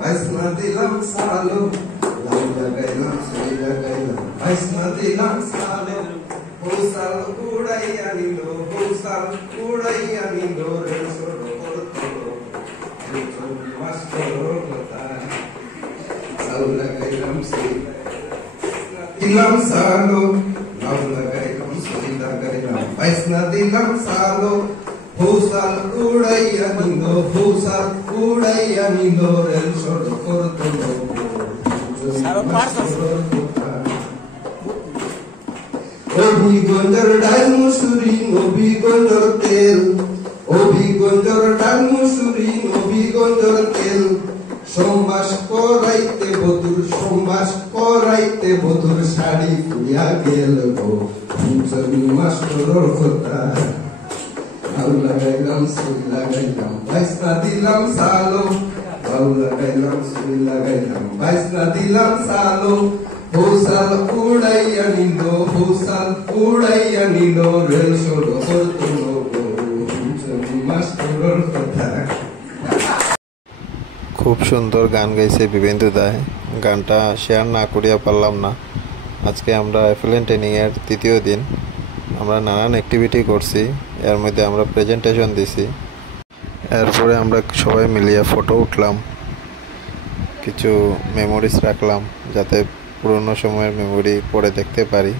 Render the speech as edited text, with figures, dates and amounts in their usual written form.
বাইসনা দিলাম সালো লাউ লাগাইলাম সুই লাগাইলাম বাইসনা দিলাম সালো বৌসাল উড়াইয়া নিল বৌসাল উড়াইয়া নিল রে সরো করতো মাস্টার কোথায় লাউ লাগাইলাম সুই দিলাম সালো লাউ লাগাইলাম সুই লাগাইলাম বাইসনা দিলাম সালো বৌসাল উড়াইয়া নিল বৌসাল উড়াইয়া নিল রে সরো করতো অভিগঞ্জর ডাল মুসুরি অভিগঞ্জর তেল অভিগঞ্জর ডাল মুসুরি অভিগঞ্জর তেল সম্বাস করাইতে বধুর শাড়ি ফুয়া গেল গো মাস্টর কথা লাউ লাগাইলাম সুই লাগাইলাম বাইসনা দিলাম সালো লাউ লাগাইলাম সুই লাগাইলাম বাইসনা দিলাম সালো বৌসাল উড়াইয়া নিল রেল সরো করতো মাস্টর কথা। খুব সুন্দর গান গাইছে বিবেন্দু দায়। গানটা শেয়ার না করিয়া পারলাম না। আজকে আমরা অ্যাফিলিয়েন্ট ট্রেনিং এর তৃতীয় দিন। আমরা নানান অ্যাক্টিভিটি করছি, এর মধ্যে আমরা প্রেজেন্টেশন দিছি, এরপরে আমরা সবাই মিলিয়ে ফটো উঠলাম, কিছু মেমোরিজ রাখলাম যাতে পুরনো সময়ের মেমোরি পরে দেখতে পারি।